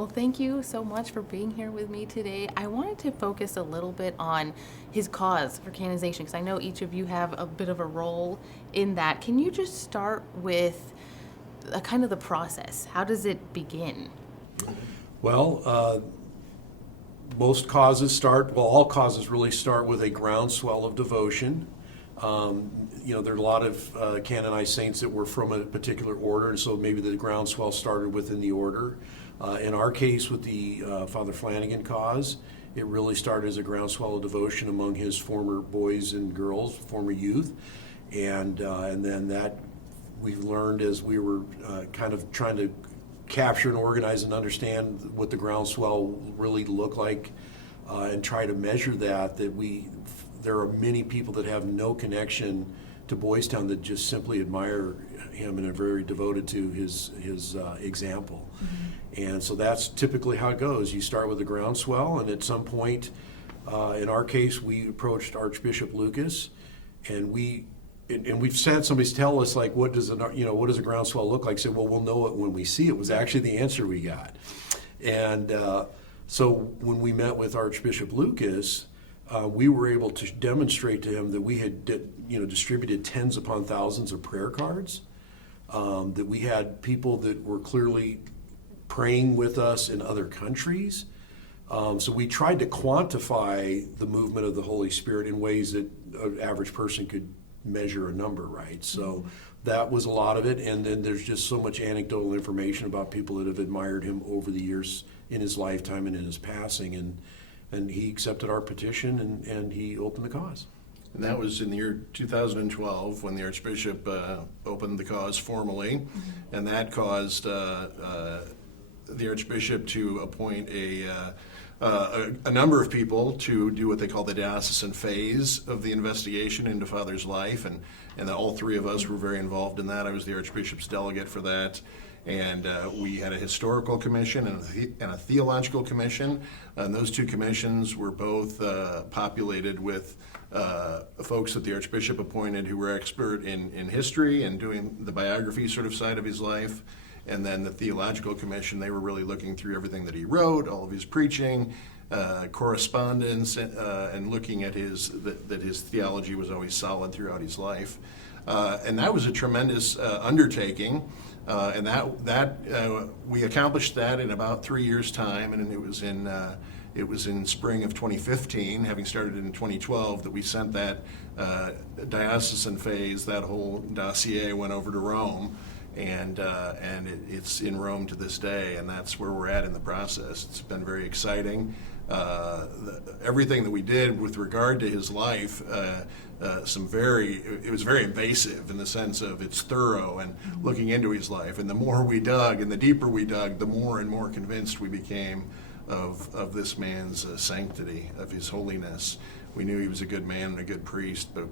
Well, thank you so much for being here with me today. I wanted to focus a little bit on his cause for canonization because I know each of you have a bit of a role in that. Can you just start with kind of the process? How does it begin? Well, most causes start, well, all causes really start with a groundswell of devotion. There are a lot of canonized saints that were from a particular order, and so maybe the groundswell started within the order. In our case, with the Father Flanagan cause, it really started as a groundswell of devotion among his former boys and girls, former youth, and then that we've learned as we were kind of trying to capture and organize and understand what the groundswell really looked like, and try to measure that there are many people that have no connection to Boys Town that just simply admire him and are very devoted to his example. Mm-hmm. And so that's typically how it goes. You start with the groundswell, and at some point, in our case, we approached Archbishop Lucas, and we've had somebody tell us, like, what does a groundswell look like? I said, well, we'll know it when we see it, was actually the answer we got. And so when we met with Archbishop Lucas, we were able to demonstrate to him that we had distributed tens upon thousands of prayer cards, that we had people that were clearly praying with us in other countries. So we tried to quantify the movement of the Holy Spirit in ways that an average person could measure a number, right? So that was a lot of it. And then there's just so much anecdotal information about people that have admired him over the years in his lifetime and in his passing. And he accepted our petition, and he opened the cause. And that was in the year 2012 when the Archbishop opened the cause formally, and that caused the Archbishop to appoint a number of people to do what they call the diocesan phase of the investigation into Father's life, and all three of us were very involved in that. I was the Archbishop's delegate for that. And we had a historical commission and a theological commission. And those two commissions were both populated with folks that the Archbishop appointed who were expert in history and doing the biography sort of side of his life. And then the theological commission, they were really looking through everything that he wrote, all of his preaching, correspondence, and looking at that his theology was always solid throughout his life. And that was a tremendous undertaking. And that we accomplished that in about 3 years' time, and it was in spring of 2015, having started in 2012, that we sent that diocesan phase. That whole dossier went over to Rome, and it's in Rome to this day, and that's where we're at in the process. It's been very exciting. Everything that we did with regard to his life, it was very invasive in the sense of it's thorough and looking into his life. And the more we dug and the deeper we dug, the more and more convinced we became of this man's sanctity, of his holiness. We knew he was a good man and a good priest, but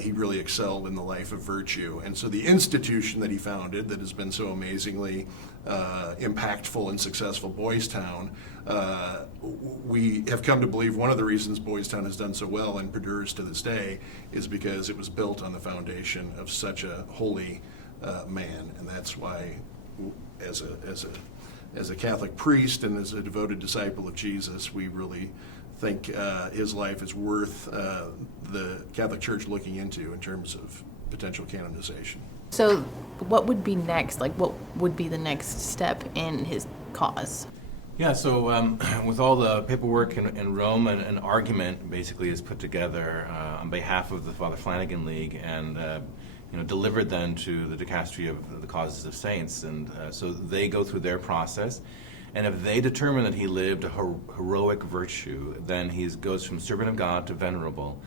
he really excelled in the life of virtue. And so the institution that he founded, that has been so amazingly impactful and successful, Boys Town, we have come to believe one of the reasons Boys Town has done so well and perdures to this day is because it was built on the foundation of such a holy man. And that's why, as a Catholic priest and as a devoted disciple of Jesus, we really think his life is worth the Catholic Church looking into in terms of potential canonization. So what would be next? Like, what would be the next step in his cause? Yeah, so with all the paperwork in Rome, an argument basically is put together on behalf of the Father Flanagan League and delivered then to the dicastery of the causes of saints. And so they go through their process. And if they determine that he lived a heroic virtue, then he goes from servant of God to venerable.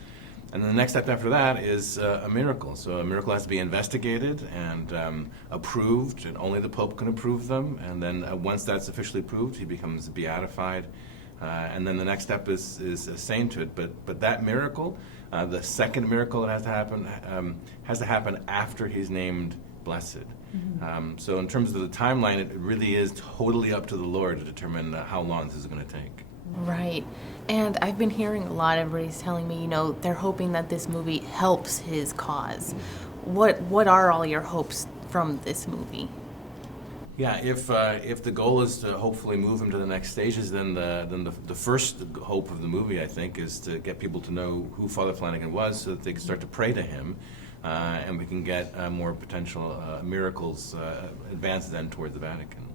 And then the next step after that is a miracle. So a miracle has to be investigated and approved, and only the Pope can approve them. And then once that's officially approved, he becomes beatified. And then the next step is a sainthood. But that miracle, the second miracle that has to happen after he's named blessed. Mm-hmm. So in terms of the timeline, it really is totally up to the Lord to determine how long this is going to take. Right. And I've been hearing a lot, everybody's telling me, they're hoping that this movie helps his cause. What are all your hopes from this movie? Yeah, if the goal is to hopefully move him to the next stages, then the first hope of the movie, I think, is to get people to know who Father Flanagan was, so that they can start to pray to him, and we can get more potential miracles advance then toward the Vatican.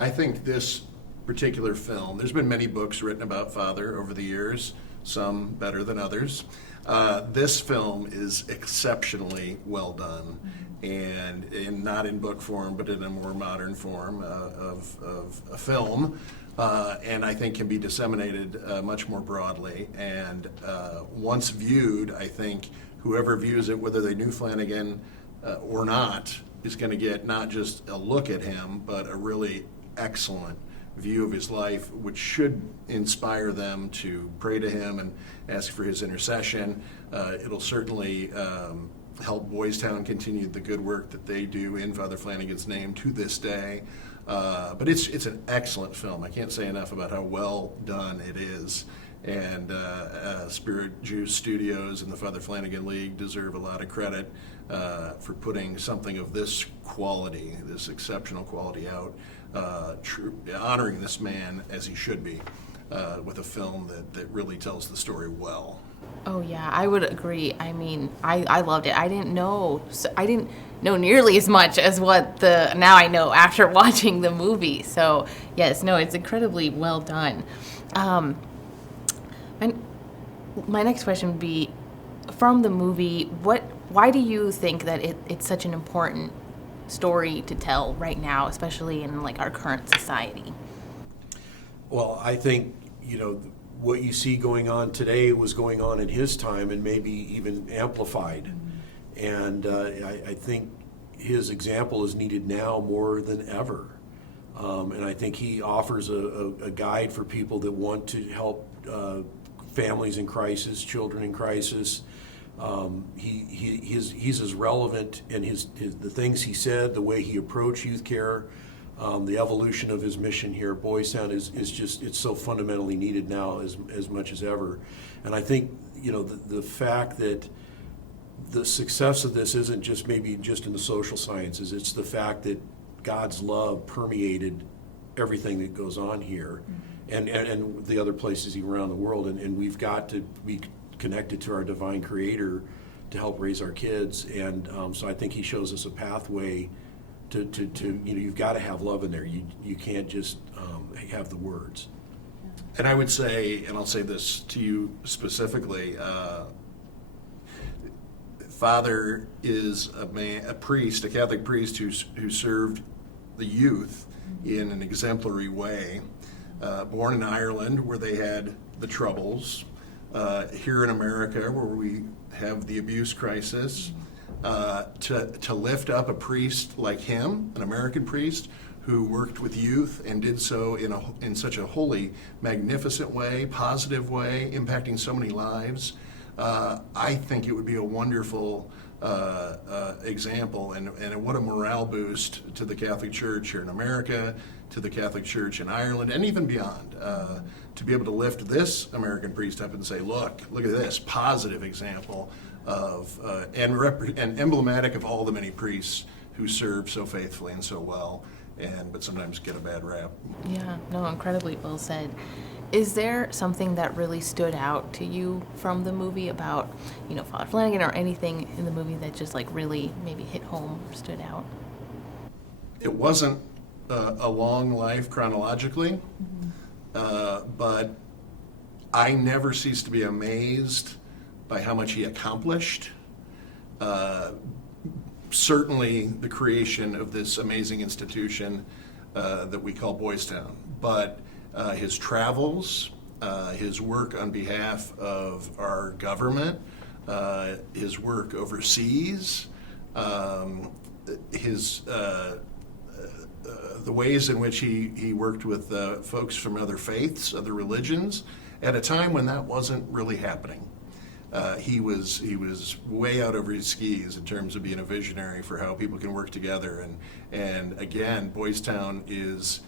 I think this particular film, there's been many books written about Father over the years, some better than others. This film is exceptionally well done, and not in book form, but in a more modern form of a film, and I think can be disseminated much more broadly. And once viewed, I think whoever views it, whether they knew Flanagan or not, is going to get not just a look at him, but a really excellent view of his life, which should inspire them to pray to him and ask for his intercession. It'll certainly help Boys Town continue the good work that they do in Father Flanagan's name to this day. But it's an excellent film. I can't say enough about how well done it is. And Spirit Juice Studios and the Father Flanagan League deserve a lot of credit for putting something of this quality, this exceptional quality out, honoring this man as he should be, with a film that really tells the story well. Oh yeah, I would agree. I mean, I loved it. I didn't know nearly as much as now I know after watching the movie. So yes, no, it's incredibly well done. And my next question would be, from the movie, why do you think that it's such an important story to tell right now, especially in like our current society? Well, I think, what you see going on today was going on in his time and maybe even amplified. And I think his example is needed now more than ever. And I think he offers a guide for people that want to help families in crisis, children in crisis. He's as relevant in the things he said, the way he approached youth care, the evolution of his mission here at Boys Town is just, it's so fundamentally needed now as much as ever. And I think, the fact that the success of this isn't just maybe just in the social sciences, it's the fact that God's love permeated everything that goes on here, and the other places around the world, and we've got to be connected to our divine Creator to help raise our kids. And so I think he shows us a pathway to you've got to have love in there. You can't just have the words. And I would say, and I'll say this to you specifically, Father is a priest, a Catholic priest who served the youth in an exemplary way. Born in Ireland, where they had the Troubles, here in America, where we have the abuse crisis, to lift up a priest like him, an American priest, who worked with youth and did so in such a holy, magnificent way, positive way, impacting so many lives. I think it would be a wonderful example, and what a morale boost to the Catholic Church here in America, to the Catholic Church in Ireland, and even beyond, to be able to lift this American priest up and say, look at this positive example of and emblematic of all the many priests who serve so faithfully and so well, but sometimes get a bad rap. Yeah, no, incredibly well said. Is there something that really stood out to you from the movie about, Father Flanagan, or anything in the movie that just like really maybe hit home or stood out? It wasn't a long life chronologically, but I never cease to be amazed by how much he accomplished. Certainly the creation of this amazing institution that we call Boys Town, but his travels, his work on behalf of our government, his work overseas, the ways in which he worked with folks from other faiths, other religions, at a time when that wasn't really happening. He was way out over his skis in terms of being a visionary for how people can work together. And again, Boys Town is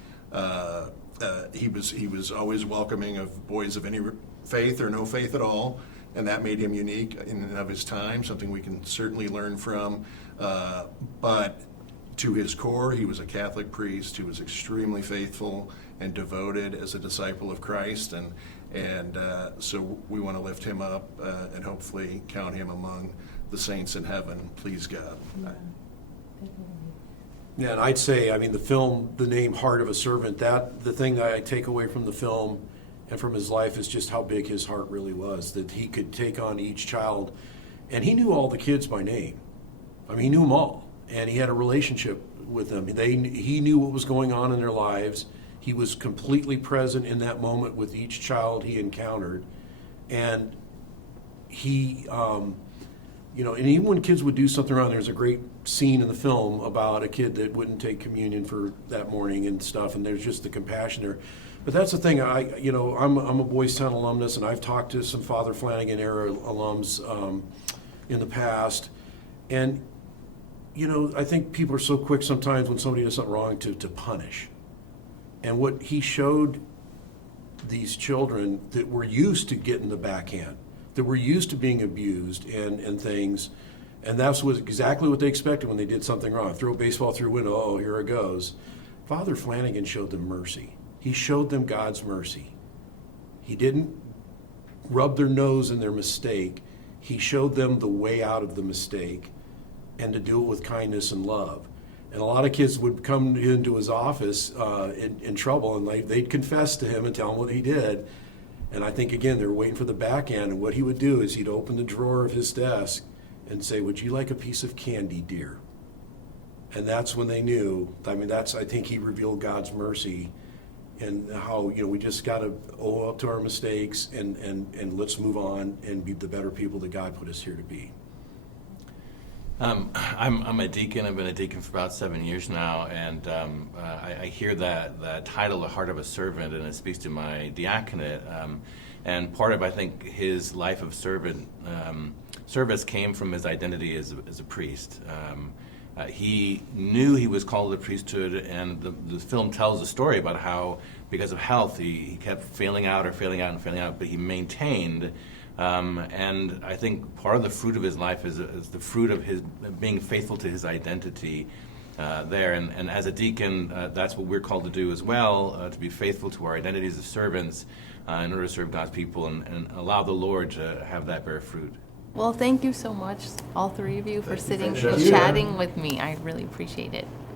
he was always welcoming of boys of any faith or no faith at all, and that made him unique in and of his time, something we can certainly learn from. But To his core, he was a Catholic priest who was extremely faithful and devoted as a disciple of Christ, and so we want to lift him up and hopefully count him among the saints in heaven. Please God. Yeah, and I'd say, I mean, the film, the name Heart of a Servant, the thing that I take away from the film and from his life is just how big his heart really was, that he could take on each child. And he knew all the kids by name. I mean, he knew them all. And he had a relationship with them. He knew what was going on in their lives. He was completely present in that moment with each child he encountered. And he, and even when kids would do something wrong, there's a great scene in the film about a kid that wouldn't take communion for that morning and stuff, and there's just the compassion there. But that's the thing, I'm a Boys Town alumnus, and I've talked to some Father Flanagan era alums in the past, and I think people are so quick sometimes when somebody does something wrong to punish. And what he showed these children that were used to getting the backhand, that were used to being abused and things, and that's exactly what they expected when they did something wrong. Throw a baseball through a window, oh, here it goes. Father Flanagan showed them mercy. He showed them God's mercy. He didn't rub their nose in their mistake. He showed them the way out of the mistake, and to do it with kindness and love. And a lot of kids would come into his office in trouble, and they'd confess to him and tell him what he did. And I think, again, they were waiting for the backhand, and what he would do is he'd open the drawer of his desk and say, "Would you like a piece of candy, dear?" And that's when they knew. I mean, I think he revealed God's mercy and how, we just got to owe up to our mistakes and let's move on and be the better people that God put us here to be. I'm a deacon. I've been a deacon for about 7 years now, and I hear that title, "The Heart of a Servant," and it speaks to my diaconate. And part of, I think, his life of service came from his identity as a priest. He knew he was called to the priesthood, and the film tells a story about how, because of health, he kept failing out, but he maintained. And I think part of the fruit of his life is the fruit of his being faithful to his identity there. And as a deacon, that's what we're called to do as well, to be faithful to our identities as servants in order to serve God's people and allow the Lord to have that bear fruit. Well, thank you so much, all three of you, for sitting Thank and you. chatting with me. I really appreciate it.